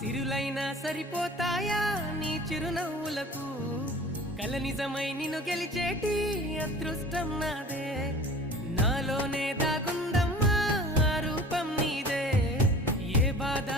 సిరులైనా సరిపోతాయా నీ చిరునవ్వులకు కల నిజమై నిన్ను గెలిచేటి అదృష్టం నాదే నాలోనే దాగుందమ్మా ఆ రూపం నీదే ఏ బాధ